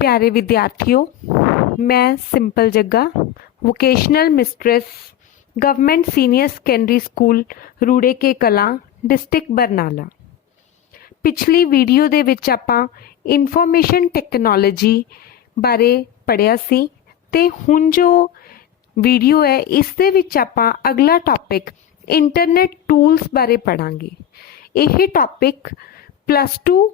प्यारे विद्यार्थियों, मैं Simple Jagga vocational mistress government senior secondary school Rure Ke Kalan district Barnala. पिछली वीडियो दे विच आपां इनफॉर्मेशन टैक्नोलॉजी बारे पढ़िया सी ते हुण जो वीडियो है इस दे विच आपां अगला टॉपिक इंटरनेट टूल्स बारे पढ़ांगे। यह topic +2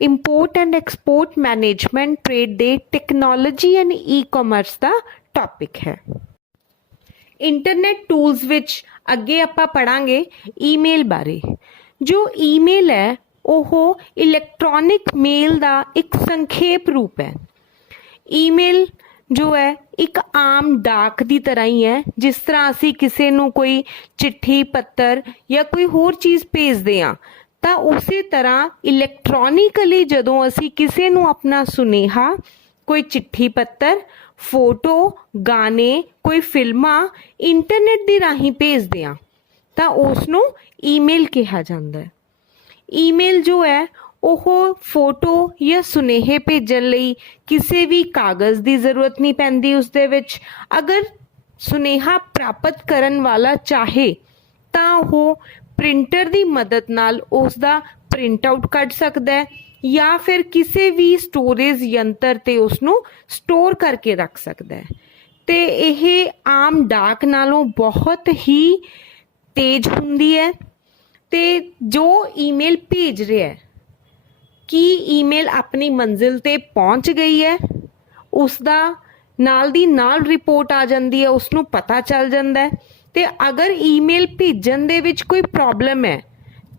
import and export management trade दे टैक्नोलॉजी एंड ई-कॉमर्स का टॉपिक है। इंटरनेट टूल्स विच अगे आपां पढ़ांगे ईमेल बारे। जो ईमेल है वो इलैक्ट्रॉनिक मेल का एक संखेप रूप है। ईमेल जो है एक आम डाक की तरह ही है। जिस तरह असी किसी नूं कोई चिट्ठी पत्र या कोई होर चीज़ भेजते हाँ तो उसी तरह इलैक्ट्रॉनिकली जदों असी किसी नूं अपना सुनेहा कोई चिट्ठी पत्र फोटो गाने कोई फिल्मां इंटरनेट की राही भेजते हाँ तो उसनूं ईमेल कहा जाता है। ईमेल जो है वह फोटो या सुनेहे भेजन लई किसी भी कागज़ की जरूरत नहीं पैंदी। उस दे विच अगर सुनेहा प्राप्त करन वाला चाहे तो वह प्रिंटर की मदद नाल उसका प्रिंट आउट कढ़ सकता है या फिर किसी भी स्टोरेज यंत्र ते उसनूं स्टोर करके रख सकता है। तो यह आम डाक नालों बहुत ही तेज हुंदी है। तो जो ईमेल भेज रहा है कि ईमेल अपनी मंजिल ते पहुंच गई है उसका नाल दी नाल रिपोर्ट आ जाती है, उसनूं पता चल जाता है। तो अगर ईमेल भेजन दे विच कोई प्रॉब्लम है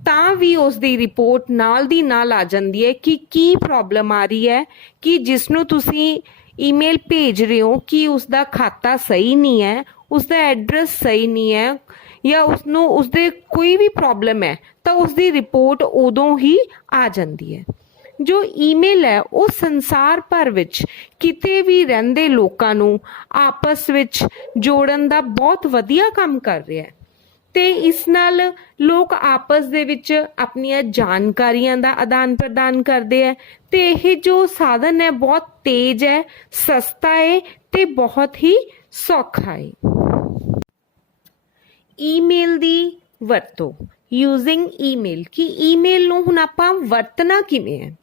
तो भी उसकी रिपोर्ट नाल दी नाल आ जाती है कि की प्रॉब्लम आ रही है, कि जिसनों तुसी ईमेल भेज रहे हो कि उसका खाता सही नहीं है, उसका एड्रैस सही नहीं है या उसनों उसदे कोई भी प्रॉब्लम है तो उसकी रिपोर्ट उदों ही आ जाती है। जो ईमेल है वो संसार भर विच किते भी रहिंदे लोकां नूं आपस विच जोड़न दा बहुत वधिया काम कर रहा है। ते इस नाल लोग आपस दे विच अपनियां जानकारियां दा आदान प्रदान करते हैं। ते यह जो साधन है बहुत तेज है, सस्ता है ते बहुत ही सौखा है। ईमेल दी वरतों यूजिंग ईमेल कि ईमेल नूं हुण आपां वरतना किवें है।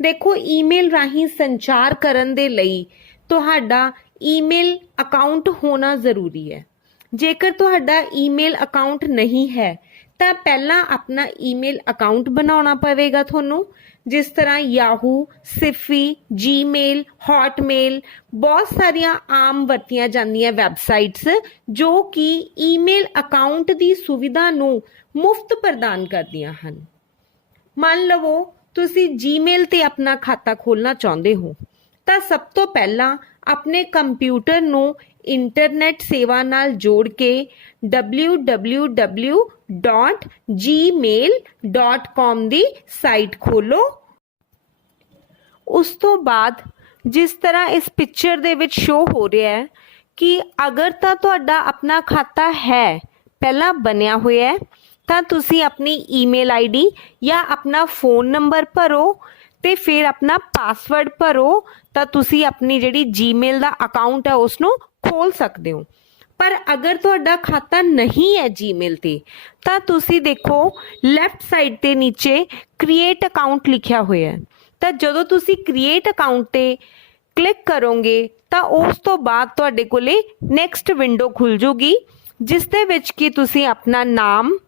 देखो ईमेल राही संचार करन दे लई तुहाडा ईमेल अकाउंट होना ज़रूरी है। जेकर तुहाडा ईमेल अकाउंट नहीं है तो पहला अपना ईमेल अकाउंट बनाना पवेगा तुहानूं। जिस तरह याहू, सिफी, जीमेल, हॉटमेल बहुत सारिया आम वरतियां जांदियां वैबसाइट्स जो कि ईमेल अकाउंट की सुविधा नूं मुफ्त प्रदान करदियां हन। मान लवो तुसी जीमेल ते अपना खाता खोलना चाहते हो तो सब तो पहला अपने कंप्यूटर नूं इंटरनेट सेवा नाल जोड़ के www.gmail.com दी साइट खोलो। उस तो बाद जिस तरह इस पिक्चर दे विच शो हो रहा है कि अगर तो तुहाडा अपना खाता है पहला बनया होया है तो तुसी अपनी ईमेल आईडी या अपना फ़ोन नंबर भरो तो फिर अपना पासवर्ड भरो तो तुसी अपनी जिहड़ी जीमेल का अकाउंट है उसनूं खोल सकते हो। पर अगर तुहाडा खाता नहीं है जीमेल ते तो तुसी देखो लैफ्ट साइड ते नीचे क्रिएट अकाउंट लिखा होया है। तो जदों तुसी क्रिएट अकाउंट ते क्लिक करोगे तो उस तो बाद तुहाडे कोले नैक्सट विंडो खुल जूगी जिस दे विच कि तुसी अपना नाम,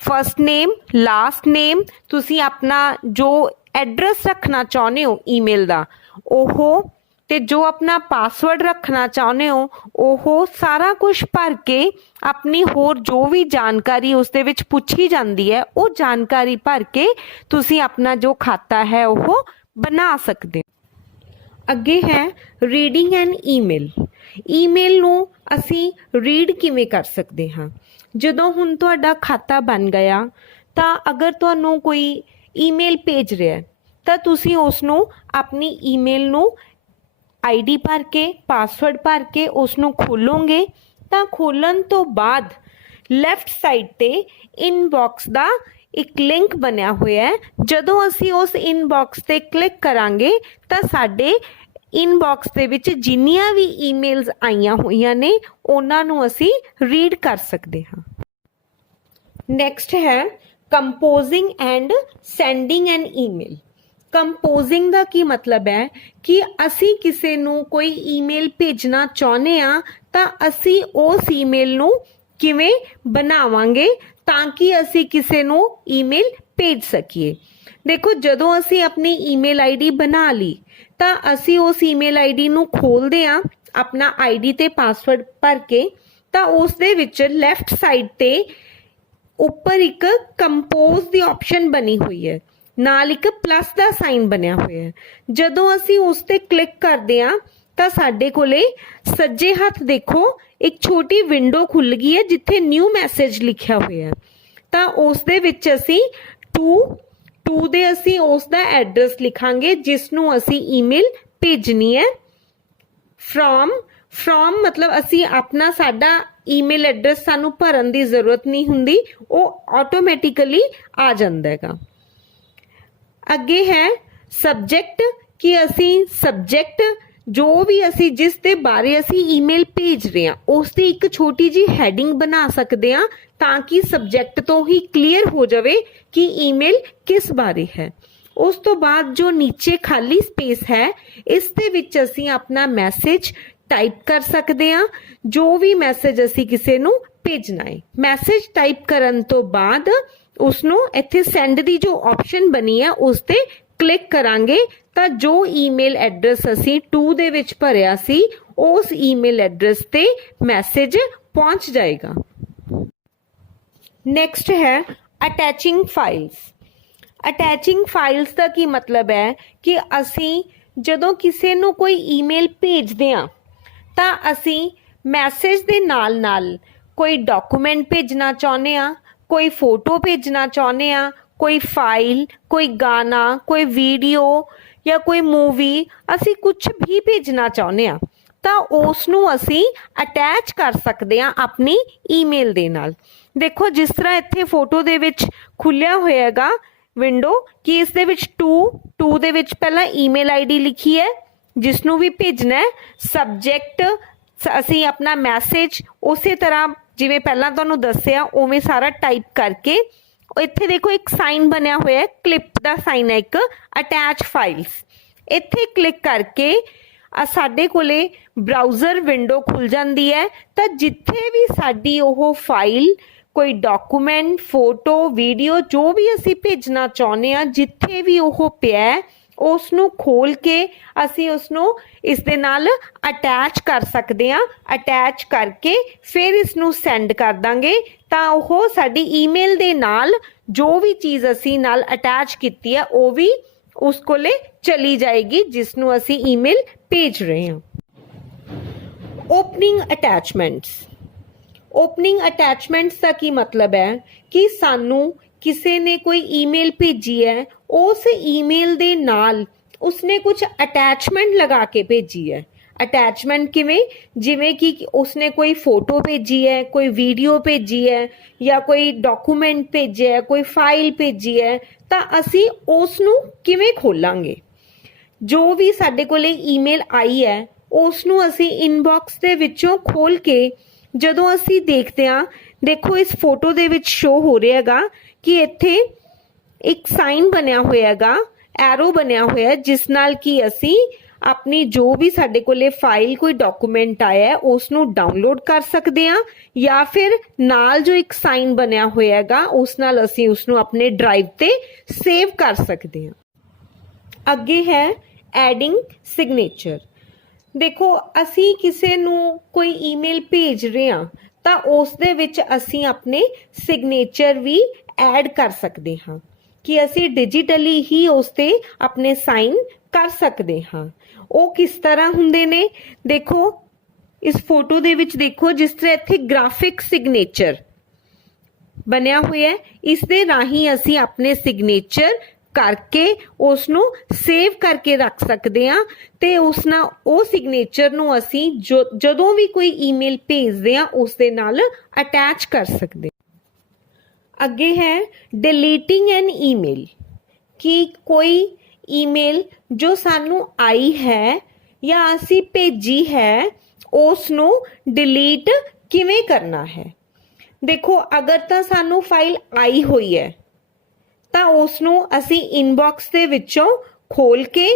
फर्स्ट नेम, लास्ट नेम, तुसी अपना जो एड्रैस रखना चाहते हो ईमेल का ओहो ते जो अपना पासवर्ड रखना चाहते हो ओहो सारा कुछ भर के अपनी होर जो भी जानकारी उस दे विच पूछी जाती है वो जानकारी भर के तुसी अपना जो खाता है वो बना सकते हो। अगे है रीडिंग एंड ईमेल। ईमेल नूं असी रीड किवें कर सकते हाँ। जदों हुण तुहाडा खाता बन गया तो अगर तुहानूं कोई ईमेल भेज रहा है तो तुसी उसनूं अपनी ईमेल नूं आईडी भर के पासवर्ड भर के उसनूं खोलोगे तो खोलन तो बाद लैफ्ट साइड ते इनबॉक्स का एक लिंक बनया हुआ है। जदों असी उस इनबॉक्स ते क्लिक करांगे तो साडे ਇਨਬਾਕਸ ਦੇ ਵਿੱਚ ਜਿੰਨੀਆਂ ਵੀ ਈਮੇਲਸ ਆਈਆਂ ਹੋਈਆਂ ਨੇ ਉਹਨਾਂ ਨੂੰ ਅਸੀਂ ਰੀਡ ਕਰ ਸਕਦੇ ਹਾਂ। ਨੈਕਸਟ ਹੈ ਕੰਪੋਜ਼ਿੰਗ ਐਂਡ ਸੈਂਡਿੰਗ ਐਨ ਈਮੇਲ। ਕੰਪੋਜ਼ਿੰਗ ਦਾ ਕੀ ਮਤਲਬ ਹੈ ਕਿ ਅਸੀਂ ਕਿਸੇ ਨੂੰ ਕੋਈ ਈਮੇਲ ਭੇਜਣਾ ਚਾਹੁੰਦੇ ਆ ਤਾਂ ਅਸੀਂ ਉਸ ਈਮੇਲ ਨੂੰ ਕਿਵੇਂ ਬਣਾਵਾਂਗੇ ਤਾਂ ਕਿ ਅਸੀਂ ਕਿਸੇ ਨੂੰ ਈਮੇਲ ਭੇਜ ਸਕੀਏ। ਦੇਖੋ ਜਦੋਂ ਅਸੀਂ ਆਪਣੀ ਈਮੇਲ ਆਈਡੀ ਬਣਾ ਲਈ ਤਾਂ ਅਸੀਂ ਉਸ ਈਮੇਲ ਆਈਡੀ ਨੂੰ ਖੋਲਦੇ ਆ ਆਪਣਾ ਆਈਡੀ ਤੇ ਪਾਸਵਰਡ ਭਰ ਕੇ, ਤਾਂ ਉਸ ਦੇ ਵਿੱਚ ਲੈਫਟ ਸਾਈਡ ਤੇ ਉੱਪਰ ਇੱਕ ਕੰਪੋਜ਼ ਦੀ ਆਪਸ਼ਨ ਬਣੀ ਹੋਈ ਹੈ, ਨਾਲ ਇੱਕ ਪਲੱਸ ਦਾ ਸਾਈਨ ਬਣਿਆ ਹੋਇਆ ਹੈ। ਜਦੋਂ ਅਸੀਂ ਉਸ ਤੇ ਕਲਿੱਕ ਕਰਦੇ ਆ ਤਾਂ ਸਾਡੇ ਕੋਲੇ ਸੱਜੇ ਹੱਥ ਦੇਖੋ ਇੱਕ ਛੋਟੀ ਵਿੰਡੋ ਖੁੱਲ ਗਈ ਹੈ ਜਿੱਥੇ ਨਿਊ ਮੈਸੇਜ ਲਿਖਿਆ ਹੋਇਆ ਹੈ। ਤਾਂ ਉਸ ਦੇ ਵਿੱਚ ਅਸੀਂ ਟੂ ਦੇ ਅਸੀਂ ਉਸ ਦਾ ਐਡਰੈਸ ਲਿਖਾਂਗੇ ਜਿਸ ਨੂੰ ਅਸੀਂ ਈਮੇਲ ਭੇਜਣੀ ਹੈ। ਫਰੋਮ ਮਤਲਬ ਅਸੀਂ ਆਪਣਾ ਸਾਡਾ ਈਮੇਲ ਐਡਰੈਸ ਸਾਨੂੰ ਭਰਨ ਦੀ ਜ਼ਰੂਰਤ ਨਹੀਂ ਹੁੰਦੀ, ਉਹ ਆਟੋਮੈਟਿਕਲੀ ਆ ਜਾਂਦਾ ਹੈਗਾ। ਅੱਗੇ ਹੈ ਸਬਜੈਕਟ, ਕਿ ਅਸੀਂ ਸਬਜੈਕਟ ਜੋ ਵੀ ਅਸੀਂ ਜਿਸ ਦੇ ਬਾਰੇ ਅਸੀਂ ਈਮੇਲ ਭੇਜ ਰਹੇ ਹਾਂ ਉਸ ਦੀ ਇੱਕ ਛੋਟੀ ਜੀ ਹੈਡਿੰਗ ਬਣਾ ਸਕਦੇ ਹਾਂ ਤਾਂ ਕਿ ਸਬਜੈਕਟ ਤੋਂ ਹੀ ਕਲੀਅਰ ਹੋ ਜਾਵੇ ਕਿ ਈਮੇਲ ਕਿਸ ਬਾਰੇ ਹੈ। ਉਸ ਤੋਂ ਬਾਅਦ ਜੋ ਨੀਚੇ ਖਾਲੀ ਸਪੇਸ ਹੈ ਇਸ ਦੇ ਵਿੱਚ ਅਸੀਂ ਆਪਣਾ ਮੈਸੇਜ ਟਾਈਪ ਕਰ ਸਕਦੇ ਹਾਂ, ਜੋ ਵੀ ਮੈਸੇਜ ਅਸੀਂ ਕਿਸੇ ਨੂੰ ਭੇਜਣਾ ਹੈ। ਮੈਸੇਜ ਟਾਈਪ ਕਰਨ ਤੋਂ ਬਾਅਦ ਉਸਨੂੰ ਇੱਥੇ ਸੈਂਡ ਦੀ ਜੋ ਆਪਸ਼ਨ ਬਣੀ ਹੈ ਉਸ ਤੇ ਕਲਿੱਕ ਕਰਾਂਗੇ ਤਾਂ ਜੋ ਈਮੇਲ ਐਡਰੈਸ ਅਸੀਂ 2 ਦੇ ਵਿੱਚ ਭਰਿਆ ਸੀ ਉਸ ਈਮੇਲ ਐਡਰੈਸ ਤੇ ਮੈਸੇਜ ਪਹੁੰਚ ਜਾਏਗਾ। ਨੈਕਸਟ ਹੈ ਅਟੈਚਿੰਗ ਫਾਈਲਸ। ਅਟੈਚਿੰਗ ਫਾਈਲਸ ਦਾ ਕੀ ਮਤਲਬ ਹੈ ਕਿ ਅਸੀਂ ਜਦੋਂ ਕਿਸੇ ਨੂੰ ਕੋਈ ਈਮੇਲ ਭੇਜਦੇ ਹਾਂ ਤਾਂ ਅਸੀਂ ਮੈਸੇਜ ਦੇ ਨਾਲ ਕੋਈ ਡਾਕੂਮੈਂਟ ਭੇਜਣਾ ਚਾਹੁੰਦੇ ਹਾਂ, ਕੋਈ ਫੋਟੋ ਭੇਜਣਾ ਚਾਹੁੰਦੇ ਹਾਂ, ਕੋਈ ਫਾਈਲ, ਕੋਈ ਗਾਣਾ, ਕੋਈ ਵੀਡੀਓ ਜਾਂ ਕੋਈ ਮੂਵੀ, ਅਸੀਂ ਕੁਝ ਵੀ ਭੇਜਣਾ ਚਾਹੁੰਦੇ ਹਾਂ ਤਾਂ ਉਸ ਨੂੰ ਅਸੀਂ ਅਟੈਚ ਕਰ ਸਕਦੇ ਹਾਂ ਆਪਣੀ ਈਮੇਲ ਦੇ ਨਾਲ। ਦੇਖੋ ਜਿਸ ਤਰ੍ਹਾਂ ਇੱਥੇ ਫੋਟੋ ਦੇ ਵਿੱਚ ਖੁੱਲਿਆ ਹੋਇਆ ਹੈਗਾ ਵਿੰਡੋ ਕਿ ਇਸ ਦੇ ਵਿੱਚ ਟੂ ਦੇ ਵਿੱਚ ਪਹਿਲਾਂ ਈਮੇਲ ਆਈਡੀ ਲਿਖੀ ਹੈ ਜਿਸ ਨੂੰ ਵੀ ਭੇਜਣਾ ਹੈ, ਸਬਜੈਕਟ ਅਸੀਂ ਆਪਣਾ ਮੈਸੇਜ ਉਸੇ ਤਰ੍ਹਾਂ ਜਿਵੇਂ ਪਹਿਲਾਂ ਤੁਹਾਨੂੰ ਦੱਸਿਆ ਉਵੇਂ ਸਾਰਾ ਟਾਈਪ ਕਰਕੇ ਇੱਥੇ ਦੇਖੋ ਇੱਕ ਸਾਈਨ ਬਣਿਆ ਹੋਇਆ ਹੈ, ਕਲਿੱਪ ਦਾ ਸਾਈਨ ਹੈ ਇੱਕ, ਅਟੈਚ ਫਾਈਲਸ। ਇੱਥੇ ਕਲਿੱਕ ਕਰਕੇ ਸਾਡੇ ਕੋਲੇ ਬਰਾਊਜ਼ਰ ਵਿੰਡੋ ਖੁੱਲ ਜਾਂਦੀ ਹੈ ਤਾਂ ਜਿੱਥੇ ਵੀ ਸਾਡੀ ਉਹ ਫਾਈਲ, ਕੋਈ ਡਾਕੂਮੈਂਟ, ਫੋਟੋ, ਵੀਡੀਓ ਜੋ ਵੀ ਅਸੀਂ ਭੇਜਣਾ ਚਾਹੁੰਦੇ ਹਾਂ ਜਿੱਥੇ ਵੀ ਉਹ ਪਿਆ ਉਸ ਨੂੰ ਖੋਲ ਕੇ ਅਸੀਂ ਉਸ ਨੂੰ ਇਸ ਦੇ ਨਾਲ ਅਟੈਚ ਕਰ ਸਕਦੇ ਹਾਂ। ਅਟੈਚ ਕਰਕੇ ਫਿਰ ਇਸ ਨੂੰ ਸੈਂਡ ਕਰ ਦਾਂਗੇ ਤਾਂ ਉਹ ਸਾਡੀ ਈਮੇਲ ਦੇ ਨਾਲ ਜੋ ਵੀ ਚੀਜ਼ ਅਸੀਂ ਨਾਲ ਅਟੈਚ ਕੀਤੀ ਹੈ ਉਹ ਵੀ ਉਸ ਕੋਲੇ ਚਲੀ ਜਾਏਗੀ ਜਿਸ ਨੂੰ ਅਸੀਂ ਈਮੇਲ ਭੇਜ ਰਹੇ ਹਾਂ। Opening attachments. ਓਪਨਿੰਗ ਅਟੈਚਮੈਂਟਸ ਦਾ ਕੀ ਮਤਲਬ ਹੈ ਕਿ ਸਾਨੂੰ ਕਿਸੇ ਨੇ ਕੋਈ ਈਮੇਲ ਭੇਜੀ ਹੈ, ਉਸ ਈਮੇਲ ਦੇ ਨਾਲ ਉਸਨੇ ਕੁਝ ਅਟੈਚਮੈਂਟ ਲਗਾ ਕੇ ਭੇਜੀ ਹੈ। ਅਟੈਚਮੈਂਟ ਕਿਵੇਂ? ਜਿਵੇਂ ਕਿ ਉਸਨੇ ਕੋਈ ਫੋਟੋ ਭੇਜੀ ਹੈ, ਕੋਈ ਵੀਡੀਓ ਭੇਜੀ ਹੈ ਜਾਂ ਕੋਈ ਡਾਕੂਮੈਂਟ ਭੇਜਿਆ ਹੈ, ਕੋਈ ਫਾਈਲ ਭੇਜੀ ਹੈ ਤਾਂ ਅਸੀਂ ਉਸ ਨੂੰ ਕਿਵੇਂ ਖੋਲਾਂਗੇ? ਜੋ ਵੀ ਸਾਡੇ ਕੋਲੇ ਈਮੇਲ ਆਈ ਹੈ ਉਸ ਨੂੰ ਅਸੀਂ ਇਨਬਾਕਸ ਦੇ ਵਿੱਚੋਂ ਖੋਲ ਕੇ ਜਦੋਂ ਅਸੀਂ ਦੇਖਦੇ ਹਾਂ, ਦੇਖੋ ਇਸ ਫੋਟੋ ਦੇ ਵਿੱਚ ਸ਼ੋ ਹੋ ਰਿਹਾ ਹੈਗਾ ਕਿ ਇੱਥੇ ਇੱਕ ਸਾਈਨ ਬਣਿਆ ਹੋਇਆ ਹੈਗਾ, ਐਰੋ ਬਣਿਆ ਹੋਇਆ ਜਿਸ ਨਾਲ ਕਿ ਅਸੀਂ ਆਪਣੀ ਜੋ ਵੀ ਸਾਡੇ ਕੋਲੇ ਫਾਈਲ, ਕੋਈ ਡਾਕੂਮੈਂਟ ਆਇਆ ਹੈ ਉਸ ਨੂੰ ਡਾਊਨਲੋਡ ਕਰ ਸਕਦੇ ਹਾਂ ਜਾਂ ਫਿਰ ਨਾਲ ਜੋ ਇੱਕ ਸਾਈਨ ਬਣਿਆ ਹੋਇਆ ਹੈਗਾ ਉਸ ਨਾਲ ਅਸੀਂ ਉਸ ਨੂੰ ਆਪਣੇ ਡਰਾਈਵ ਤੇ ਸੇਵ ਕਰ ਸਕਦੇ ਹਾਂ। ਅੱਗੇ ਹੈ ਐਡਿੰਗ ਸਿਗਨੇਚਰ। ਦੇਖੋ ਅਸੀਂ ਕਿਸੇ ਨੂੰ ਕੋਈ ਈਮੇਲ ਭੇਜ ਰਹੇ ਹਾਂ ਤਾਂ ਉਸ ਦੇ ਵਿੱਚ ਅਸੀਂ ਆਪਣੇ ਸਿਗਨੇਚਰ ਵੀ ਐਡ ਕਰ ਸਕਦੇ ਹਾਂ ਕਿ ਅਸੀਂ ਡਿਜੀਟਲੀ ਹੀ ਉਸ ਤੇ ਆਪਣੇ ਸਾਈਨ ਕਰ ਸਕਦੇ ਹਾਂ। ਉਹ ਕਿਸ ਤਰ੍ਹਾਂ ਹੁੰਦੇ ਨੇ? ਦੇਖੋ ਇਸ ਫੋਟੋ ਦੇ ਵਿੱਚ ਦੇਖੋ ਜਿਸ ਤਰ੍ਹਾਂ ਇੱਥੇ ਗ੍ਰਾਫਿਕ ਸਿਗਨੇਚਰ ਬਣਿਆ ਹੋਇਆ ਹੈ, ਇਸ ਦੇ ਰਾਹੀਂ ਅਸੀਂ ਆਪਣੇ ਸਿਗਨੇਚਰ ਕਰਕੇ ਉਸ ਨੂੰ ਸੇਵ ਕਰਕੇ ਰੱਖ ਸਕਦੇ ਹਾਂ ਤੇ ਉਸ ਨਾਲ ਉਹ ਸਿਗਨੇਚਰ ਨੂੰ ਅਸੀਂ ਜਦੋਂ ਵੀ ਕੋਈ ਈਮੇਲ ਭੇਜਦੇ ਹਾਂ ਉਸ ਦੇ ਨਾਲ ਅਟੈਚ ਕਰ ਸਕਦੇ ਹਾਂ। ਅੱਗੇ ਹੈ ਡਿਲੀਟਿੰਗ ਐਨ ਈਮੇਲ, ਕਿ ਕੋਈ ਈਮੇਲ ਜੋ ਸਾਨੂੰ ਆਈ ਹੈ ਜਾਂ ਅਸੀਂ ਭੇਜੀ ਹੈ ਉਸ ਨੂੰ ਡਿਲੀਟ ਕਿਵੇਂ ਕਰਨਾ ਹੈ। ਦੇਖੋ ਅਗਰ ਤਾਂ ਸਾਨੂੰ ਫਾਈਲ ਆਈ ਹੋਈ ਹੈ ਤਾਂ ਉਸ ਨੂੰ ਅਸੀਂ ਇਨਬਾਕਸ ਦੇ ਵਿੱਚੋਂ ਖੋਲ ਕੇ,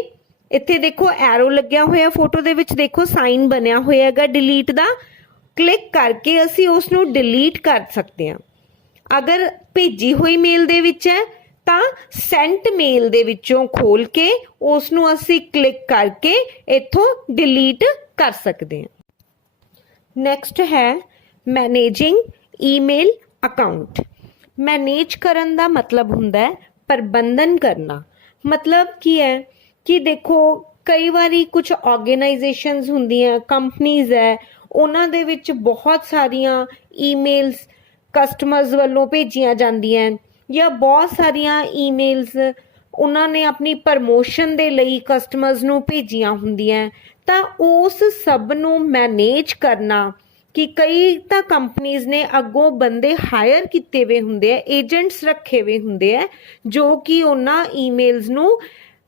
ਇੱਥੇ ਦੇਖੋ ਐਰੋ ਲੱਗਿਆ ਹੋਇਆ ਫੋਟੋ ਦੇ ਵਿੱਚ, ਦੇਖੋ ਸਾਈਨ ਬਣਿਆ ਹੋਇਆ ਹੈਗਾ ਡਿਲੀਟ ਦਾ, ਕਲਿੱਕ ਕਰਕੇ ਅਸੀਂ ਉਸ ਨੂੰ ਡਿਲੀਟ ਕਰ ਸਕਦੇ ਹਾਂ। ਅਗਰ ਭੇਜੀ ਹੋਈ ਮੇਲ ਦੇ ਵਿੱਚ ਹੈ ਤਾਂ ਸੈਂਟ ਮੇਲ ਦੇ ਵਿੱਚੋਂ ਖੋਲ ਕੇ ਉਸ ਨੂੰ ਅਸੀਂ ਕਲਿੱਕ ਕਰਕੇ ਇੱਥੋਂ ਡਿਲੀਟ ਕਰ ਸਕਦੇ ਹਾਂ। ਨੈਕਸਟ ਹੈ ਮੈਨੇਜਿੰਗ ਈਮੇਲ ਅਕਾਊਂਟ। ਮੈਨੇਜ ਕਰਨ ਦਾ ਮਤਲਬ ਹੁੰਦਾ ਹੈ ਪ੍ਰਬੰਧਨ ਕਰਨਾ। ਮਤਲਬ ਕੀ ਹੈ ਕਿ ਦੇਖੋ ਕਈ ਵਾਰੀ ਕੁਝ ਆਰਗੇਨਾਈਜੇਸ਼ਨਸ ਹੁੰਦੀਆਂ, ਕੰਪਨੀਜ਼ ਹੈ, ਉਹਨਾਂ ਦੇ ਵਿੱਚ ਬਹੁਤ ਸਾਰੀਆਂ ਈਮੇਲਸ ਕਸਟਮਰਸ ਵੱਲੋਂ ਭੇਜੀਆਂ ਜਾਂਦੀਆਂ ਜਾਂ ਬਹੁਤ ਸਾਰੀਆਂ ਈਮੇਲਸ ਉਹਨਾਂ ਨੇ ਆਪਣੀ ਪ੍ਰਮੋਸ਼ਨ ਦੇ ਲਈ ਕਸਟਮਰਸ ਨੂੰ ਭੇਜੀਆਂ ਹੁੰਦੀਆਂ, ਤਾਂ ਉਸ ਸਭ ਨੂੰ ਮੈਨੇਜ ਕਰਨਾ ਕਿ ਕਈ ਤਾਂ ਕੰਪਨੀਜ਼ ਨੇ ਅੱਗੋਂ ਬੰਦੇ ਹਾਇਰ ਕੀਤੇ ਹੋਏ ਹੁੰਦੇ ਆ, ਏਜੰਟਸ ਰੱਖੇ ਹੋਏ ਹੁੰਦੇ ਆ ਜੋ ਕਿ ਉਹਨਾਂ ਈਮੇਲਸ ਨੂੰ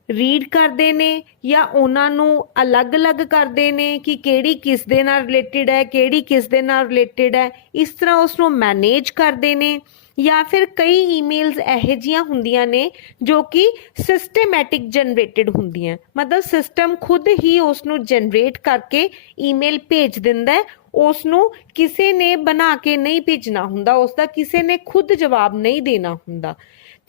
ਰੀਡ ਕਰਦੇ ਨੇ ਜਾਂ ਉਹਨਾਂ ਨੂੰ ਅਲੱਗ-ਅਲੱਗ ਕਰਦੇ ਨੇ ਕਿ ਕਿਹੜੀ ਕਿਸ ਦੇ ਨਾਲ ਰਿਲੇਟਡ ਹੈ, ਕਿਹੜੀ ਕਿਸ ਦੇ ਨਾਲ ਰਿਲੇਟਡ ਹੈ, ਇਸ ਤਰ੍ਹਾਂ ਉਸ ਨੂੰ ਮੈਨੇਜ ਕਰਦੇ ਨੇ। ਜਾਂ ਫਿਰ ਕਈ ਈਮੇਲਸ ਇਹੋ ਜਿਹੀਆਂ ਹੁੰਦੀਆਂ ਨੇ ਜੋ ਕਿ ਸਿਸਟਮੈਟਿਕ ਜਨਰੇਟਡ ਹੁੰਦੀਆਂ, ਮਤਲਬ ਸਿਸਟਮ ਖੁਦ ਹੀ ਉਸ ਨੂੰ ਜਨਰੇਟ ਕਰਕੇ ਈਮੇਲ ਭੇਜ ਦਿੰਦਾ ਹੈ, ਉਸ ਨੂੰ ਕਿਸੇ ਨੇ ਬਣਾ ਕੇ ਨਹੀਂ ਭੇਜਣਾ ਹੁੰਦਾ, ਉਸ ਦਾ ਕਿਸੇ ਨੇ ਖੁਦ ਜਵਾਬ ਨਹੀਂ ਦੇਣਾ ਹੁੰਦਾ।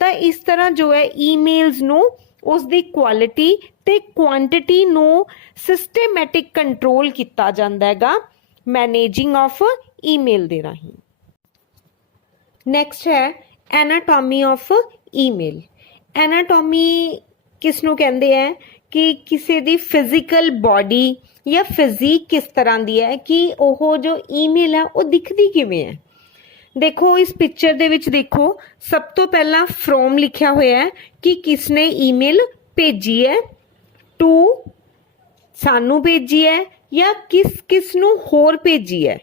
ਤਾਂ ਇਸ ਤਰ੍ਹਾਂ ਜੋ ਹੈ ਈਮੇਲਸ ਨੂੰ ਉਸ ਦੀ ਕੁਆਲਿਟੀ ਤੇ ਕੁਆਂਟੀਟੀ ਨੂੰ ਸਿਸਟਮੈਟਿਕ ਕੰਟਰੋਲ ਕੀਤਾ ਜਾਂਦਾ ਹੈਗਾ ਮੈਨੇਜਿੰਗ ਆਫ ਈਮੇਲ ਦੇ ਰਾਹੀਂ। ਨੈਕਸਟ ਹੈ ਐਨਾਟੋਮੀ ਆਫ ਈਮੇਲ। ਐਨਾਟੋਮੀ ਕਿਸ ਨੂੰ ਕਹਿੰਦੇ ਹੈ ਕਿ ਕਿਸੇ ਦੀ ਫਿਜ਼ੀਕਲ ਬੋਡੀ ਜਾਂ ਫਿਜ਼ੀਕ ਕਿਸ ਤਰ੍ਹਾਂ ਦੀ ਹੈ, ਕਿ ਉਹ ਜੋ ਈਮੇਲ ਹੈ ਉਹ ਦਿਖਦੀ ਕਿਵੇਂ ਹੈ। ਦੇਖੋ ਇਸ ਪਿਕਚਰ ਦੇ ਵਿੱਚ ਦੇਖੋ, ਸਭ ਤੋਂ ਪਹਿਲਾਂ ਫਰੋਮ ਲਿਖਿਆ ਹੋਇਆ ਹੈ ਕਿ ਕਿਸਨੇ ਈਮੇਲ ਭੇਜੀ ਹੈ, ਟੂ ਸਾਨੂੰ ਭੇਜੀ ਹੈ ਜਾਂ ਕਿਸ ਨੂੰ ਹੋਰ ਭੇਜੀ ਹੈ।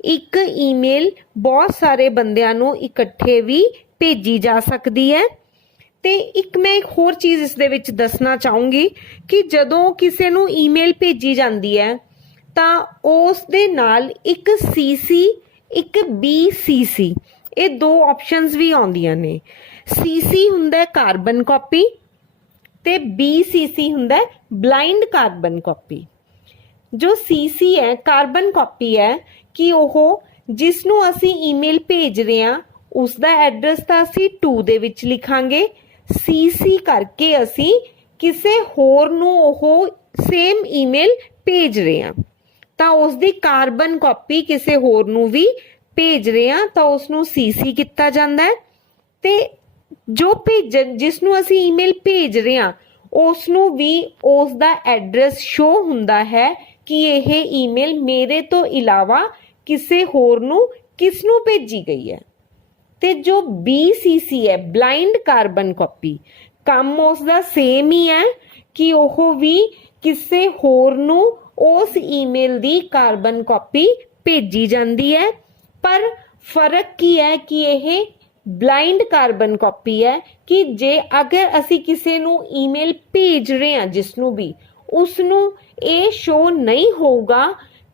ਇੱਕ ਈਮੇਲ ਬਹੁਤ ਸਾਰੇ ਬੰਦਿਆਂ ਨੂੰ ਇਕੱਠੇ ਵੀ ਭੇਜੀ ਜਾ ਸਕਦੀ ਹੈ। ਤੇ ਇੱਕ ਮੈਂ ਇੱਕ ਹੋਰ ਚੀਜ਼ ਇਸ ਦੇ ਵਿੱਚ ਦੱਸਣਾ ਚਾਹੂੰਗੀ ਕਿ ਜਦੋਂ ਕਿਸੇ ਨੂੰ ਈਮੇਲ ਭੇਜੀ ਜਾਂਦੀ ਹੈ ਤਾਂ ਉਸ ਦੇ ਨਾਲ ਇੱਕ CC ਇੱਕ BCC, ਇਹ ਦੋ ਆਪਸ਼ਨਸ ਵੀ ਆਉਂਦੀਆਂ ਨੇ। CC ਹੁੰਦਾ ਕਾਰਬਨ ਕਾਪੀ ਤੇ BCC ਹੁੰਦਾ ਬਲਾਈਂਡ ਕਾਰਬਨ ਕਾਪੀ। ਜੋ CC ਹੈ ਕਾਰਬਨ ਕਾਪੀ ਹੈ ਕਿ ਉਹ ਜਿਸ ਨੂੰ ਅਸੀਂ ਈਮੇਲ ਭੇਜ ਰਹੇ ਹਾਂ ਉਸ ਦਾ ਐਡਰੈਸ ਤਾਂ ਅਸੀਂ ਟੂ ਦੇ ਵਿੱਚ ਲਿਖਾਂਗੇ, CC ਕਰਕੇ ਅਸੀਂ ਕਿਸੇ ਹੋਰ ਨੂੰ ਉਹ ਸੇਮ ਈਮੇਲ ਭੇਜ ਰਹੇ ਹਾਂ ਤਾਂ ਉਸ ਦੀ ਕਾਰਬਨ ਕਾਪੀ ਕਿਸੇ ਹੋਰ ਨੂੰ ਵੀ ਭੇਜ ਰਹੇ ਹਾਂ ਤਾਂ ਉਸ ਨੂੰ CC ਕੀਤਾ ਜਾਂਦਾ ਹੈ। ਤੇ ਜੋ ਜਿਸ ਨੂੰ ਅਸੀਂ ਈਮੇਲ ਭੇਜ ਰਹੇ ਹਾਂ ਉਸ ਨੂੰ ਵੀ ਉਸ ਦਾ ਐਡਰੈਸ ਸ਼ੋ ਹੁੰਦਾ ਹੈ ਕਿ ਇਹ ਈਮੇਲ ਮੇਰੇ ਤੋਂ ਇਲਾਵਾ ਕਿਸੇ ਹੋਰ ਨੂੰ ਕਿਸ ਨੂੰ ਭੇਜੀ ਗਈ ਹੈ। ਤੇ ਜੋ BCC ਹੈ ਬਲਾਈਂਡ ਕਾਰਬਨ ਕਾਪੀ, ਕੰਮ ਉਸ ਦਾ ਸੇਮ ਹੀ ਹੈ ਕਿ ਉਹ ਵੀ ਕਿਸੇ ਹੋਰ ਨੂੰ ਉਸ ਈਮੇਲ ਦੀ ਕਾਰਬਨ ਕਾਪੀ ਭੇਜੀ ਜਾਂਦੀ ਹੈ। ਪਰ ਫਰਕ ਕੀ ਹੈ ਕਿ ਇਹ ਬਲਾਈਂਡ ਕਾਰਬਨ ਕਾਪੀ ਹੈ ਕਿ ਜੇ ਅਗਰ ਅਸੀਂ ਕਿਸੇ ਨੂੰ ਈਮੇਲ ਭੇਜ ਰਹੇ ਹਾਂ ਜਿਸ ਨੂੰ ਵੀ, ਉਸ ਨੂੰ ਇਹ ਸ਼ੋ ਨਹੀਂ ਹੋਊਗਾ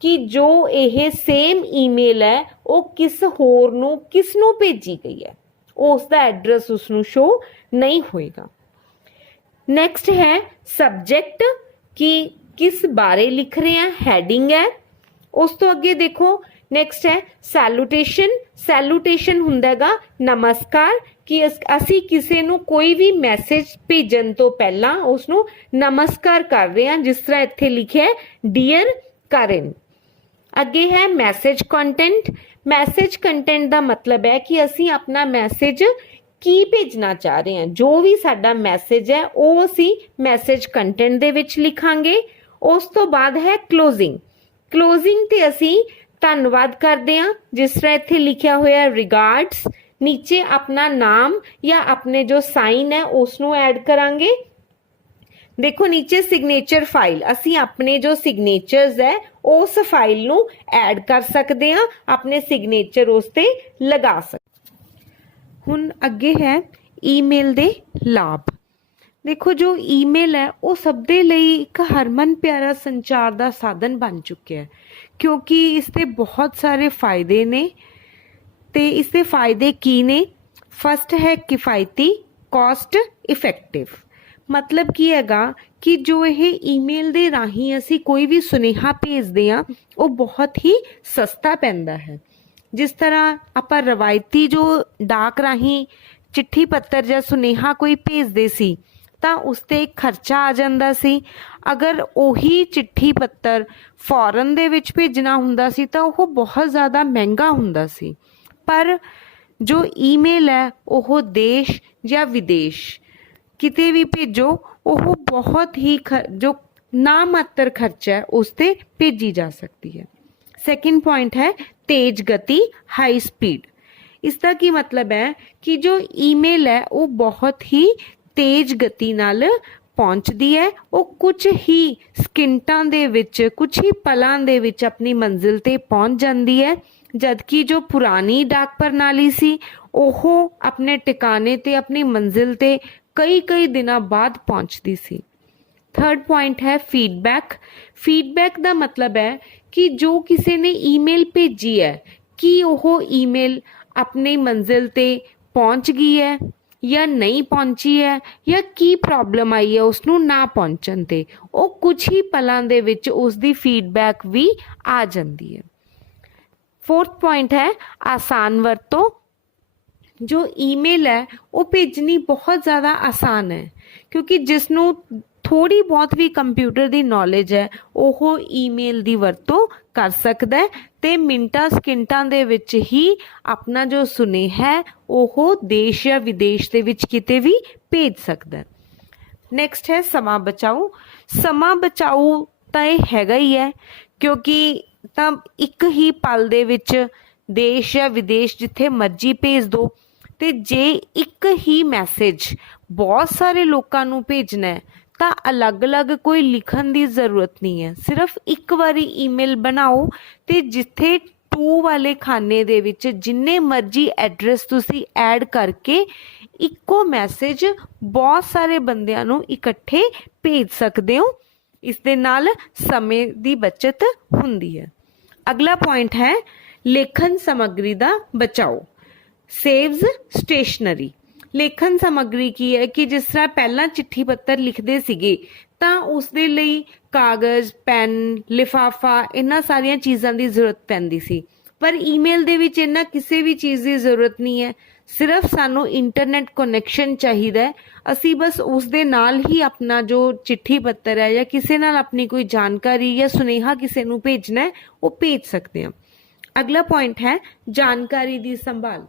ਕਿ ਜੋ ਇਹ ਸੇਮ ਈਮੇਲ ਹੈ ਉਹ ਕਿਸ ਹੋਰ ਨੂੰ ਕਿਸ ਨੂੰ ਭੇਜੀ ਗਈ ਹੈ, ਉਸ ਦਾ ਐਡਰੈਸ ਉਸ ਨੂੰ ਸ਼ੋ ਨਹੀਂ ਹੋਏਗਾ। ਨੈਕਸਟ ਹੈ ਸਬਜੈਕਟ, ਕਿ ਕਿਸ ਬਾਰੇ ਲਿਖ ਰਹੇ ਹਾਂ, ਹੈਡਿੰਗ ਹੈ। ਉਸ ਤੋਂ ਅੱਗੇ ਦੇਖੋ ਨੈਕਸਟ ਹੈ ਸੈਲੂਟੇਸ਼ਨ। ਸੈਲੂਟੇਸ਼ਨ ਹੁੰਦਾ ਹੈਗਾ ਨਮਸਕਾਰ, ਕਿ ਅਸੀਂ ਕਿਸੇ ਨੂੰ ਕੋਈ ਵੀ ਮੈਸੇਜ ਭੇਜਣ ਤੋਂ ਪਹਿਲਾਂ ਉਸ ਨੂੰ ਨਮਸਕਾਰ ਕਰ ਰਹੇ ਹਾਂ, ਜਿਸ ਤਰ੍ਹਾਂ ਇੱਥੇ ਲਿਖਿਆ ਹੈ ਡੀਅਰ ਕਰਨ। ਅੱਗੇ ਹੈ ਮੈਸੇਜ ਕੰਟੈਂਟ। ਮੈਸੇਜ ਕੰਟੈਂਟ ਦਾ ਮਤਲਬ ਹੈ ਕਿ ਅਸੀਂ ਆਪਣਾ ਮੈਸੇਜ ਕੀ ਭੇਜਣਾ ਚਾਹ ਰਹੇ ਹਾਂ, ਜੋ ਵੀ ਸਾਡਾ ਮੈਸੇਜ ਹੈ ਉਹ ਅਸੀਂ ਮੈਸੇਜ ਕੰਟੈਂਟ ਦੇ ਵਿੱਚ ਲਿਖਾਂਗੇ। ਉਸ ਤੋਂ ਬਾਅਦ ਹੈ ਕਲੋਜ਼ਿੰਗ। ਕਲੋਜ਼ਿੰਗ ਤੇ ਅਸੀਂ ਧੰਨਵਾਦ ਕਰਦੇ ਹਾਂ, ਜਿਸ ਤਰ੍ਹਾਂ ਇੱਥੇ ਲਿਖਿਆ ਹੋਇਆ ਰਿਗਾਰਡਸ, ਨੀਚੇ ਆਪਣਾ ਨਾਮ ਜਾਂ ਆਪਣੇ ਜੋ ਸਾਈਨ ਹੈ ਉਸ ਨੂੰ ਐਡ ਕਰਾਂਗੇ। ਦੇਖੋ ਨੀਚੇ ਸਿਗਨੇਚਰ ਫਾਈਲ, ਅਸੀਂ ਆਪਣੇ ਜੋ ਸਿਗਨੇਚਰਸ ਹੈ ਉਸ ਫਾਈਲ ਨੂੰ ਐਡ ਕਰ ਸਕਦੇ ਹਾਂ, ਆਪਣੇ ਸਿਗਨੇਚਰ ਉਸ ਤੇ ਲਗਾ ਸਕਦੇ। ਹੁਣ ਅੱਗੇ ਹੈ ਈਮੇਲ ਦੇ ਲਾਭ। ਦੇਖੋ ਜੋ ਈਮੇਲ ਹੈ ਉਹ ਸਭ ਦੇ ਲਈ ਇੱਕ ਹਰਮਨ ਪਿਆਰਾ ਸੰਚਾਰ ਦਾ ਸਾਧਨ ਬਣ ਚੁੱਕਿਆ ਹੈ, ਕਿਉਂਕਿ ਇਸ ਦੇ ਬਹੁਤ ਸਾਰੇ ਫਾਇਦੇ ਨੇ। ਤੇ ਇਸ ਦੇ ਫਾਇਦੇ ਕੀ ਨੇ? ਫਸਟ ਹੈ ਕਿਫਾਇਤੀ, ਕਾਸਟ ਇਫੈਕਟਿਵ। ਮਤਲਬ ਕੀ ਹੈਗਾ ਕਿ ਜੋ ਇਹ ਈਮੇਲ ਦੇ ਰਾਹੀਂ ਅਸੀਂ ਕੋਈ ਵੀ ਸੁਨੇਹਾ ਭੇਜਦੇ ਹਾਂ ਉਹ ਬਹੁਤ ਹੀ ਸਸਤਾ ਪੈਂਦਾ ਹੈ। ਜਿਸ ਤਰ੍ਹਾਂ ਆਪਾਂ ਰਵਾਇਤੀ ਜੋ ਡਾਕ ਰਾਹੀਂ ਚਿੱਠੀ ਪੱਤਰ ਜਾਂ ਸੁਨੇਹਾ ਕੋਈ ਭੇਜਦੇ ਸੀ ਤਾਂ ਉਸ 'ਤੇ ਖਰਚਾ ਆ ਜਾਂਦਾ ਸੀ। ਅਗਰ ਉਹੀ ਚਿੱਠੀ ਪੱਤਰ ਫੋਰਨ ਦੇ ਵਿੱਚ ਭੇਜਣਾ ਹੁੰਦਾ ਸੀ ਤਾਂ ਉਹ ਬਹੁਤ ਜ਼ਿਆਦਾ ਮਹਿੰਗਾ ਹੁੰਦਾ ਸੀ। ਪਰ ਜੋ ਈਮੇਲ ਹੈ ਉਹ ਦੇਸ਼ ਜਾਂ ਵਿਦੇਸ਼ ਕਿਤੇ ਵੀ ਭੇਜੋ ਉਹ ਬਹੁਤ ਹੀ ਜੋ ਨਾ ਮਾਤਰ ਖਰਚਾ ਹੈ ਉਸ 'ਤੇ ਭੇਜੀ ਜਾ ਸਕਦੀ ਹੈ। ਸੈਕਿੰਡ ਪੁਆਇੰਟ ਹੈ ਤੇਜ਼ ਗਤੀ, ਹਾਈ ਸਪੀਡ। ਇਸ ਦਾ ਕੀ ਮਤਲਬ ਹੈ ਕਿ ਜੋ ਈਮੇਲ ਹੈ ਉਹ ਬਹੁਤ ਹੀ ਤੇਜ਼ ਗਤੀ ਨਾਲ ਪਹੁੰਚਦੀ ਹੈ। ਉਹ ਕੁਝ ਹੀ ਸਕਿੰਟਾਂ ਦੇ ਵਿੱਚ, ਕੁਝ ਹੀ ਪਲਾਂ ਦੇ ਵਿੱਚ ਆਪਣੀ ਮੰਜ਼ਿਲ ਤੇ ਪਹੁੰਚ ਜਾਂਦੀ ਹੈ, ਜਦਕਿ ਜੋ ਪੁਰਾਣੀ ਡਾਕ ਪ੍ਰਣਾਲੀ ਸੀ ਉਹ ਆਪਣੇ ਟਿਕਾਣੇ ਤੇ, ਆਪਣੀ ਮੰਜ਼ਿਲ ਤੇ ਕਈ ਦਿਨਾਂ ਬਾਅਦ ਪਹੁੰਚਦੀ ਸੀ। ਥਰਡ ਪੁਆਇੰਟ ਹੈ ਫੀਡਬੈਕ। ਫੀਡਬੈਕ ਦਾ ਮਤਲਬ ਹੈ ਕਿ ਜੋ ਕਿਸੇ ਨੇ ਈਮੇਲ ਭੇਜੀ ਹੈ ਕਿ ਉਹ ਈਮੇਲ ਆਪਣੀ ਮੰਜ਼ਿਲ ਤੇ ਪਹੁੰਚ ਗਈ ਹੈ ਜਾਂ ਨਹੀਂ ਪਹੁੰਚੀ ਹੈ, ਜਾਂ ਕੀ ਪ੍ਰੋਬਲਮ ਆਈ ਹੈ ਉਸਨੂੰ ਨਾ ਪਹੁੰਚਣ ਤੇ, ਉਹ ਕੁਝ ਹੀ ਪਲਾਂ ਦੇ ਵਿੱਚ ਉਸ ਦੀ ਫੀਡਬੈਕ ਵੀ ਆ ਜਾਂਦੀ ਹੈ। ਫੋਰਥ ਪੁਆਇੰਟ ਹੈ ਆਸਾਨ ਵਰਤੋਂ। ਜੋ ਈਮੇਲ ਹੈ ਉਹ ਭੇਜਣੀ ਬਹੁਤ ਜ਼ਿਆਦਾ ਆਸਾਨ ਹੈ, ਕਿਉਂਕਿ ਜਿਸ ਨੂੰ ਥੋੜੀ ਬਹੁਤ ਵੀ ਕੰਪਿਊਟਰ ਦੀ ਨੌਲੇਜ ਹੈ ਉਹ ਈਮੇਲ ਦੀ ਵਰਤੋਂ ਕਰ ਸਕਦਾ ਹੈ ਤੇ ਮਿੰਟਾਂ ਸਕਿੰਟਾਂ ਦੇ ਵਿੱਚ ਹੀ ਆਪਣਾ ਜੋ ਸੁਨੇਹਾ ਹੈ ਉਹ ਦੇਸ਼ ਜਾਂ ਵਿਦੇਸ਼ ਦੇ ਵਿੱਚ ਕਿਤੇ ਵੀ ਭੇਜ ਸਕਦਾ ਹੈ। ਨੈਕਸਟ ਹੈ ਸਮਾਂ ਬਚਾਓ। ਸਮਾਂ ਬਚਾਓ ਤਾਂ ਇਹ ਹੈਗਾ ਹੀ ਹੈ, ਕਿਉਂਕਿ ਤਾਂ ਇੱਕ ਹੀ ਪਲ ਦੇ ਵਿੱਚ ਦੇਸ਼ ਜਾਂ ਵਿਦੇਸ਼ ਜਿੱਥੇ ਮਰਜ਼ੀ ਭੇਜ ਦਿਓ। ਤੇ ਜੇ ਇੱਕ ਹੀ ਮੈਸੇਜ ਬਹੁਤ ਸਾਰੇ ਲੋਕਾਂ ਨੂੰ ਭੇਜਣਾ ਹੈ ਤਾਂ ਅਲੱਗ-ਅਲੱਗ ਕੋਈ ਲਿਖਣ ਦੀ ਜ਼ਰੂਰਤ ਨਹੀਂ ਹੈ। ਸਿਰਫ ਇੱਕ ਵਾਰੀ ਈਮੇਲ ਬਣਾਓ ਤੇ ਜਿੱਥੇ ਟੂ ਵਾਲੇ ਖਾਨੇ ਦੇ ਵਿੱਚ ਜਿੰਨੇ ਮਰਜ਼ੀ ਐਡਰੈਸ ਤੁਸੀਂ ਐਡ ਕਰਕੇ ਇੱਕੋ ਮੈਸੇਜ ਬਹੁਤ ਸਾਰੇ ਬੰਦਿਆਂ ਨੂੰ ਇਕੱਠੇ ਭੇਜ ਸਕਦੇ ਹੋ। ਇਸ ਦੇ ਨਾਲ ਸਮੇਂ ਦੀ ਬਚਤ ਹੁੰਦੀ ਹੈ। ਅਗਲਾ ਪੁਆਇੰਟ ਹੈ ਲੇਖਨ ਸਮੱਗਰੀ ਦਾ ਬਚਾਓ, ਸੇਵਸ ਸਟੇਸ਼ਨਰੀ। ਲੇਖਨ ਸਮੱਗਰੀ ਕੀ ਹੈ ਕਿ ਜਿਸ ਤਰ੍ਹਾਂ ਪਹਿਲਾਂ ਚਿੱਠੀ ਪੱਤਰ ਲਿਖਦੇ ਸੀਗੇ ਤਾਂ ਉਸ ਦੇ ਲਈ ਕਾਗਜ਼, ਪੈਨ, ਲਿਫਾਫਾ, ਇਹਨਾਂ ਸਾਰੀਆਂ ਚੀਜ਼ਾਂ ਦੀ ਜ਼ਰੂਰਤ ਪੈਂਦੀ ਸੀ। ਪਰ ਈਮੇਲ ਦੇ ਵਿੱਚ ਇਹਨਾਂ ਕਿਸੇ ਵੀ ਚੀਜ਼ ਦੀ ਜ਼ਰੂਰਤ ਨਹੀਂ ਹੈ। ਸਿਰਫ ਸਾਨੂੰ ਇੰਟਰਨੈਟ ਕਨੈਕਸ਼ਨ ਚਾਹੀਦਾ ਹੈ। ਅਸੀਂ ਬਸ ਉਸ ਦੇ ਨਾਲ ਹੀ ਆਪਣਾ ਜੋ ਚਿੱਠੀ ਪੱਤਰ ਹੈ ਜਾਂ ਕਿਸੇ ਨਾਲ ਆਪਣੀ ਕੋਈ ਜਾਣਕਾਰੀ ਜਾਂ ਸੁਨੇਹਾ ਕਿਸੇ ਨੂੰ ਭੇਜਣਾ ਹੈ ਉਹ ਭੇਜ ਸਕਦੇ ਹਾਂ। ਅਗਲਾ ਪੁਆਇੰਟ ਹੈ ਜਾਣਕਾਰੀ ਦੀ ਸੰਭਾਲ।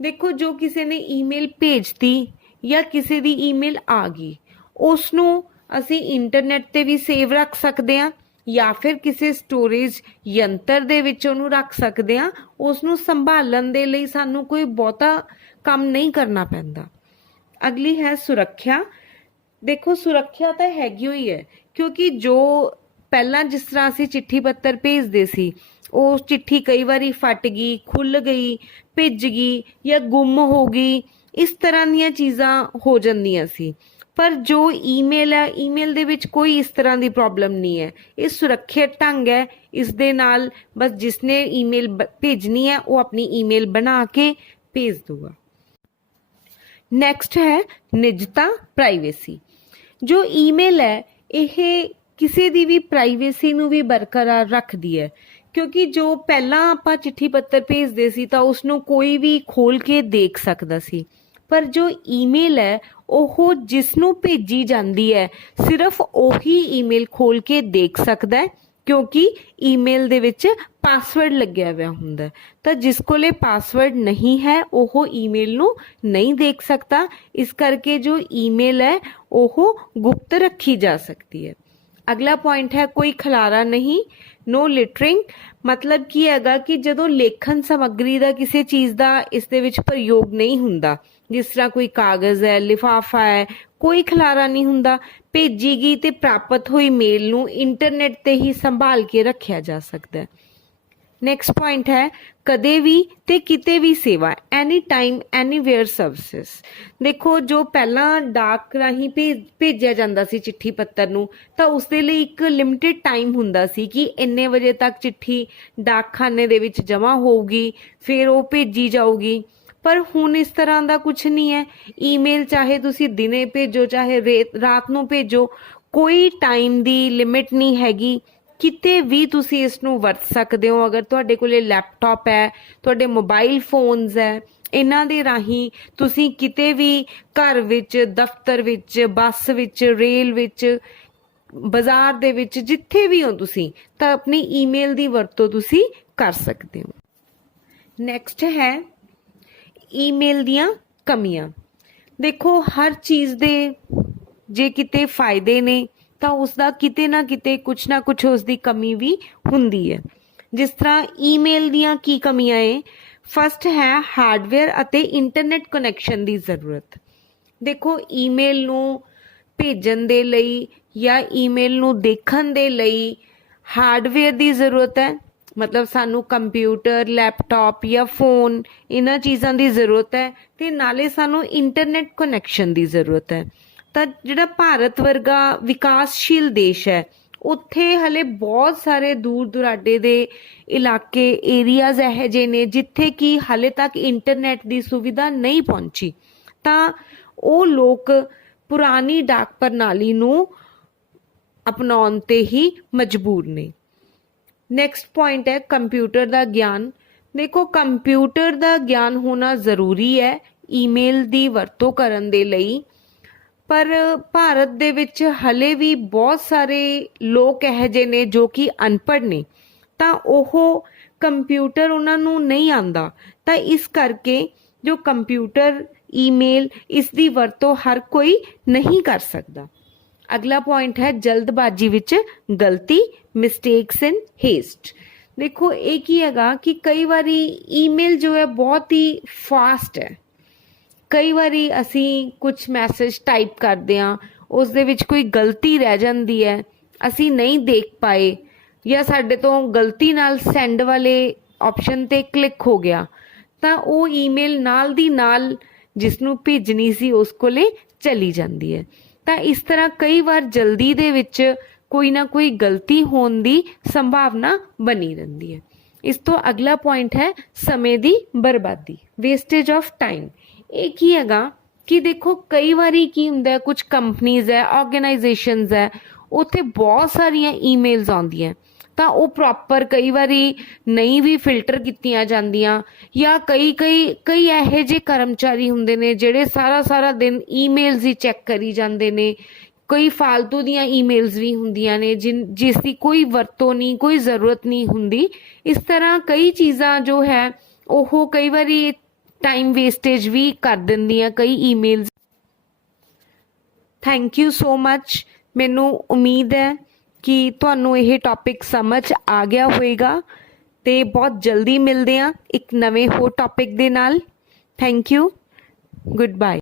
ਦੇਖੋ ਜੋ ਕਿਸੇ ਨੇ ਈਮੇਲ ਭੇਜਤੀ ਜਾਂ ਕਿਸੇ ਦੀ ਈਮੇਲ ਆ ਗਈ ਉਸ ਨੂੰ ਅਸੀਂ ਇੰਟਰਨੈਟ ਤੇ ਵੀ ਸੇਵ ਰੱਖ ਸਕਦੇ ਹਾਂ ਜਾਂ ਫਿਰ ਕਿਸੇ ਸਟੋਰੇਜ ਯੰਤਰ ਦੇ ਵਿੱਚ ਉਹਨੂੰ ਰੱਖ ਸਕਦੇ ਹਾਂ। ਉਸ ਨੂੰ ਸੰਭਾਲਣ ਦੇ ਲਈ ਸਾਨੂੰ ਕੋਈ ਬਹੁਤਾ ਕੰਮ ਨਹੀਂ ਕਰਨਾ ਪੈਂਦਾ। ਅਗਲੀ ਹੈ ਸੁਰੱਖਿਆ। ਦੇਖੋ ਸੁਰੱਖਿਆ ਤਾਂ ਹੈਗੀ ਹੋਈ ਹੈ, ਕਿਉਂਕਿ ਜੋ ਪਹਿਲਾਂ ਜਿਸ ਤਰ੍ਹਾਂ ਅਸੀਂ ਚਿੱਠੀ ਪੱਤਰ ਭੇਜਦੇ ਸੀ ਉਹ ਚਿੱਠੀ ਕਈ ਵਾਰੀ ਫਟ ਗਈ, ਖੁੱਲ ਗਈ, ਭਿੱਜ ਗਈ ਜਾਂ ਗੁੰਮ ਹੋ ਗਈ, ਇਸ ਤਰ੍ਹਾਂ ਦੀਆਂ ਚੀਜ਼ਾਂ ਹੋ ਜਾਂਦੀਆਂ ਸੀ। ਪਰ ਜੋ ਈਮੇਲ ਹੈ, ਈਮੇਲ ਦੇ ਵਿੱਚ ਕੋਈ ਇਸ ਤਰ੍ਹਾਂ ਦੀ ਪ੍ਰੋਬਲਮ ਨਹੀਂ ਹੈ। ਇਹ ਸੁਰੱਖਿਅਤ ਢੰਗ ਹੈ। ਇਸ ਦੇ ਨਾਲ ਬਸ ਜਿਸਨੇ ਈਮੇਲ ਭੇਜਣੀ ਹੈ ਉਹ ਆਪਣੀ ਈਮੇਲ ਬਣਾ ਕੇ ਭੇਜ ਦੂਗਾ। ਨੈਕਸਟ ਹੈ ਨਿਜਤਾ, ਪ੍ਰਾਈਵੇਸੀ। ਜੋ ਈਮੇਲ ਹੈ ਇਹ ਕਿਸੇ ਦੀ ਵੀ ਪ੍ਰਾਈਵੇਸੀ ਨੂੰ ਵੀ ਬਰਕਰਾਰ ਰੱਖਦੀ ਹੈ, ਕਿਉਂਕਿ ਜੋ ਪਹਿਲਾਂ ਆਪਾਂ ਚਿੱਠੀ ਪੱਤਰ ਭੇਜਦੇ ਸੀ ਤਾਂ ਉਸ ਨੂੰ ਕੋਈ ਵੀ ਖੋਲ ਕੇ ਦੇਖ ਸਕਦਾ ਸੀ। ਪਰ ਜੋ ਈਮੇਲ ਹੈ ਉਹ ਜਿਸ ਨੂੰ ਭੇਜੀ ਜਾਂਦੀ ਹੈ ਸਿਰਫ ਉਹੀ ਈਮੇਲ ਖੋਲ ਕੇ ਦੇਖ ਸਕਦਾ ਹੈ, ਕਿਉਂਕਿ ਈਮੇਲ ਦੇ ਵਿੱਚ ਪਾਸਵਰਡ ਲੱਗਿਆ ਹੋਇਆ ਹੁੰਦਾ। ਤਾਂ ਜਿਸ ਕੋਲੇ ਪਾਸਵਰਡ ਨਹੀਂ ਹੈ ਉਹ ਈਮੇਲ ਨੂੰ ਨਹੀਂ ਦੇਖ ਸਕਦਾ। ਇਸ ਕਰਕੇ ਜੋ ਈਮੇਲ ਹੈ ਉਹ ਗੁਪਤ ਰੱਖੀ ਜਾ ਸਕਦੀ ਹੈ। ਅਗਲਾ ਪੁਆਇੰਟ ਹੈ ਕੋਈ ਖਲਾਰਾ ਨਹੀਂ, ਨੋ ਲਿਟਰਿੰਗ। ਮਤਲਬ ਕੀ ਹੈਗਾ ਕਿ ਜਦੋਂ ਲੇਖਨ ਸਮੱਗਰੀ ਦਾ ਕਿਸੇ ਚੀਜ਼ ਦਾ ਇਸ ਦੇ ਵਿੱਚ ਪ੍ਰਯੋਗ ਨਹੀਂ ਹੁੰਦਾ, ਜਿਸ ਤਰ੍ਹਾਂ ਕੋਈ ਕਾਗਜ਼ ਹੈ, ਲਿਫਾਫਾ ਹੈ, ਕੋਈ ਖਲਾਰਾ ਨਹੀਂ ਹੁੰਦਾ। ਭੇਜੀ ਗਈ ਤੇ ਪ੍ਰਾਪਤ ਹੋਈ ਮੇਲ ਨੂੰ ਇੰਟਰਨੈਟ ਤੇ ਹੀ ਸੰਭਾਲ ਕੇ ਰੱਖਿਆ ਜਾ ਸਕਦਾ ਹੈ। ਨੈਕਸਟ ਪੁਆਇੰਟ ਹੈ ਕਦੇ ਵੀ ਤੇ ਕਿਤੇ ਵੀ ਸੇਵਾ, ਐਨੀ ਟਾਈਮ ਐਨੀਵੇਅਰ ਸਰਵਿਸਿਸ। ਦੇਖੋ ਜੋ ਪਹਿਲਾਂ ਡਾਕ ਰਾਹੀਂ ਭੇਜਿਆ ਜਾਂਦਾ ਸੀ ਚਿੱਠੀ ਪੱਤਰ ਨੂੰ, ਤਾਂ ਉਸ ਦੇ ਲਈ ਇੱਕ ਲਿਮਿਟਿਡ ਟਾਈਮ ਹੁੰਦਾ ਸੀ ਕਿ ਇੰਨੇ ਵਜੇ ਤੱਕ ਚਿੱਠੀ ਡਾਕਖਾਨੇ ਦੇ ਵਿੱਚ ਜਮ੍ਹਾਂ ਹੋਊਗੀ, ਫਿਰ ਉਹ ਭੇਜੀ ਜਾਊਗੀ। ਪਰ ਹੁਣ ਇਸ ਤਰ੍ਹਾਂ ਦਾ ਕੁਝ ਨਹੀਂ ਹੈ। ਈਮੇਲ ਚਾਹੇ ਤੁਸੀਂ ਦਿਨੇ ਭੇਜੋ ਚਾਹੇ ਰਾਤ ਨੂੰ ਭੇਜੋ, ਕੋਈ ਟਾਈਮ ਦੀ ਲਿਮਿਟ ਨਹੀਂ ਹੈਗੀ। ਕਿਤੇ ਵੀ ਤੁਸੀਂ ਇਸ ਨੂੰ ਵਰਤ ਸਕਦੇ ਹੋ। ਅਗਰ ਤੁਹਾਡੇ ਕੋਲੇ ਲੈਪਟਾਪ ਹੈ, ਤੁਹਾਡੇ ਮੋਬਾਈਲ ਫੋਨਸ ਹੈ, ਇਹਨਾਂ ਦੇ ਰਾਹੀਂ ਤੁਸੀਂ ਕਿਤੇ ਵੀ ਘਰ ਵਿੱਚ, ਦਫ਼ਤਰ ਵਿੱਚ, ਬੱਸ ਵਿੱਚ, ਰੇਲ ਵਿੱਚ, ਬਾਜ਼ਾਰ ਦੇ ਵਿੱਚ, ਜਿੱਥੇ ਵੀ ਹੋ ਤੁਸੀਂ, ਤਾਂ ਆਪਣੀ ਈਮੇਲ ਦੀ ਵਰਤੋਂ ਤੁਸੀਂ ਕਰ ਸਕਦੇ ਹੋ। ਨੈਕਸਟ ਹੈ ਈਮੇਲ ਦੀਆਂ ਕਮੀਆਂ। ਦੇਖੋ ਹਰ ਚੀਜ਼ ਦੇ ਜੇ ਕਿਤੇ ਫਾਇਦੇ ਨੇ ਤਾਂ ਉਸ ਦਾ ਕਿਤੇ ਨਾ ਕਿਤੇ ਕੁਛ ਨਾ ਕੁਛ ਉਸ ਦੀ ਕਮੀ ਵੀ ਹੁੰਦੀ ਹੈ। ਜਿਸ ਤਰ੍ਹਾਂ ਈਮੇਲ ਦੀਆਂ ਕੀ ਕਮੀਆਂ ਹੈ? ਫਸਟ ਹੈ ਹਾਰਡਵੇਅਰ ਅਤੇ ਇੰਟਰਨੈਟ ਕਨੈਕਸ਼ਨ ਦੀ ਜ਼ਰੂਰਤ। ਦੇਖੋ ਈਮੇਲ ਨੂੰ ਭੇਜਣ ਦੇ ਲਈ ਜਾਂ ਈਮੇਲ ਨੂੰ ਦੇਖਣ ਦੇ ਲਈ ਹਾਰਡਵੇਅਰ ਦੀ ਜ਼ਰੂਰਤ ਹੈ, ਮਤਲਬ ਸਾਨੂੰ ਕੰਪਿਊਟਰ, ਲੈਪਟਾਪ ਜਾਂ ਫੋਨ, ਇਹਨਾਂ ਚੀਜ਼ਾਂ ਦੀ ਜ਼ਰੂਰਤ ਹੈ, ਤੇ ਨਾਲੇ ਸਾਨੂੰ ਇੰਟਰਨੈਟ ਕਨੈਕਸ਼ਨ ਦੀ ਜ਼ਰੂਰਤ ਹੈ। ਤਾਂ ਜਿਹੜਾ ਭਾਰਤ ਵਰਗਾ ਵਿਕਾਸਸ਼ੀਲ ਦੇਸ਼ ਹੈ, ਉੱਥੇ ਹਲੇ ਬਹੁਤ ਸਾਰੇ ਦੂਰ ਦੁਰਾਡੇ ਦੇ ਇਲਾਕੇ, ਏਰੀਆਜ਼ ਇਹੋ ਜਿਹੇ ਨੇ ਜਿੱਥੇ ਕਿ ਹਾਲੇ ਤੱਕ ਇੰਟਰਨੈਟ ਦੀ ਸੁਵਿਧਾ ਨਹੀਂ ਪਹੁੰਚੀ, ਤਾਂ ਉਹ ਲੋਕ ਪੁਰਾਣੀ ਡਾਕ ਪ੍ਰਣਾਲੀ ਨੂੰ ਅਪਣਾਉਣ ਤੇ ਹੀ ਮਜਬੂਰ ਨੇ। ਨੈਕਸਟ ਪੁਆਇੰਟ ਹੈ ਕੰਪਿਊਟਰ ਦਾ ਗਿਆਨ। ਦੇਖੋ ਕੰਪਿਊਟਰ ਦਾ ਗਿਆਨ ਹੋਣਾ ਜ਼ਰੂਰੀ ਹੈ ਈਮੇਲ ਦੀ ਵਰਤੋਂ ਕਰਨ ਦੇ ਲਈ, ਪਰ ਭਾਰਤ ਦੇ ਵਿੱਚ ਹਲੇ ਵੀ ਬਹੁਤ ਸਾਰੇ ਲੋਕ ਇਹੋ ਜਿਹੇ ਨੇ ਜੋ ਕਿ ਅਨਪੜ੍ਹ ਨੇ, ਤਾਂ ਉਹ ਕੰਪਿਊਟਰ ਉਹਨਾਂ ਨੂੰ ਨਹੀਂ ਆਉਂਦਾ। ਤਾਂ ਇਸ ਕਰਕੇ ਜੋ ਕੰਪਿਊਟਰ, ਈਮੇਲ, ਇਸ ਦੀ ਵਰਤੋਂ ਹਰ ਕੋਈ ਨਹੀਂ ਕਰ ਸਕਦਾ। ਅਗਲਾ ਪੁਆਇੰਟ ਹੈ ਜਲਦਬਾਜ਼ੀ ਵਿੱਚ ਗਲਤੀ, ਮਿਸਟੇਕਸ ਇਨ ਹੇਸਟ। ਦੇਖੋ ਇਹ ਕੀ ਹੈਗਾ ਕਿ ਕਈ ਵਾਰੀ ਈਮੇਲ ਜੋ ਹੈ ਬਹੁਤ ਹੀ ਫਾਸਟ ਹੈ। ਕਈ ਵਾਰੀ ਅਸੀਂ ਕੁਝ ਮੈਸੇਜ ਟਾਈਪ ਕਰਦੇ ਹਾਂ, ਉਸ ਦੇ ਵਿੱਚ ਕੋਈ ਗਲਤੀ ਰਹਿ ਜਾਂਦੀ ਹੈ, ਅਸੀਂ ਨਹੀਂ ਦੇਖ ਪਾਏ, ਜਾਂ ਸਾਡੇ ਤੋਂ ਗਲਤੀ ਨਾਲ ਸੈਂਡ ਵਾਲੇ ਆਪਸ਼ਨ ਤੇ ਕਲਿੱਕ ਹੋ ਗਿਆ, ਤਾਂ ਉਹ ਈਮੇਲ ਨਾਲ ਦੀ ਨਾਲ ਜਿਸ ਨੂੰ ਭੇਜਣੀ ਸੀ ਉਸ ਕੋਲੇ ਚਲੀ ਜਾਂਦੀ ਹੈ। ਤਾਂ ਇਸ ਤਰ੍ਹਾਂ ਕਈ ਵਾਰ ਜਲਦੀ ਦੇ ਵਿੱਚ ਕੋਈ ਨਾ ਕੋਈ ਗਲਤੀ ਹੋਣ ਦੀ ਸੰਭਾਵਨਾ ਬਣੀ ਰਹਿੰਦੀ ਹੈ। ਇਸ ਤੋਂ ਅਗਲਾ ਪੁਆਇੰਟ ਹੈ ਸਮੇਂ ਦੀ ਬਰਬਾਦੀ, ਵੇਸਟੇਜ ਆਫ ਟਾਈਮ। ਇਹ ਕੀ ਹੈਗਾ ਕਿ ਦੇਖੋ ਕਈ ਵਾਰੀ ਕੀ ਹੁੰਦਾ, ਕੁਝ ਕੰਪਨੀਜ਼ ਹੈ, ਆਰਗੇਨਾਈਜੇਸ਼ਨਸ ਹੈ, ਉੱਥੇ ਬਹੁਤ ਸਾਰੀਆਂ ਈਮੇਲਸ ਆਉਂਦੀਆਂ, ਤਾਂ ਉਹ ਪ੍ਰੋਪਰ ਕਈ ਵਾਰੀ ਨਹੀਂ ਵੀ ਫਿਲਟਰ ਕੀਤੀਆਂ ਜਾਂਦੀਆਂ, ਜਾਂ ਕਈ ਇਹੋ ਜਿਹੇ ਕਰਮਚਾਰੀ ਹੁੰਦੇ ਨੇ ਜਿਹੜੇ ਸਾਰਾ ਦਿਨ ਈਮੇਲਸ ਹੀ ਚੈੱਕ ਕਰੀ ਜਾਂਦੇ ਨੇ। ਕਈ ਫਾਲਤੂ ਦੀਆਂ ਈਮੇਲਸ ਵੀ ਹੁੰਦੀਆਂ ਨੇ ਜਿਸ ਦੀ ਕੋਈ ਵਰਤੋਂ ਨਹੀਂ, ਕੋਈ ਜ਼ਰੂਰਤ ਨਹੀਂ ਹੁੰਦੀ। ਇਸ ਤਰ੍ਹਾਂ ਕਈ ਚੀਜ਼ਾਂ ਜੋ ਹੈ ਉਹ ਕਈ ਵਾਰੀ ਟਾਈਮ ਵੇਸਟੇਜ ਵੀ ਕਰ ਦਿੰਦੀਆਂ ਕਈ emails. Thank you so much. ਮੈਨੂੰ ਉਮੀਦ ਹੈ ਕਿ ਤੁਹਾਨੂੰ ਇਹ ਟੌਪਿਕ ਸਮਝ ਆ ਗਿਆ ਹੋਵੇਗਾ, ਤੇ ਬਹੁਤ ਜਲਦੀ ਮਿਲਦੇ ਹਾਂ ਇੱਕ ਨਵੇਂ ਹੋਰ ਟੌਪਿਕ ਦੇ ਨਾਲ। Thank you, good bye.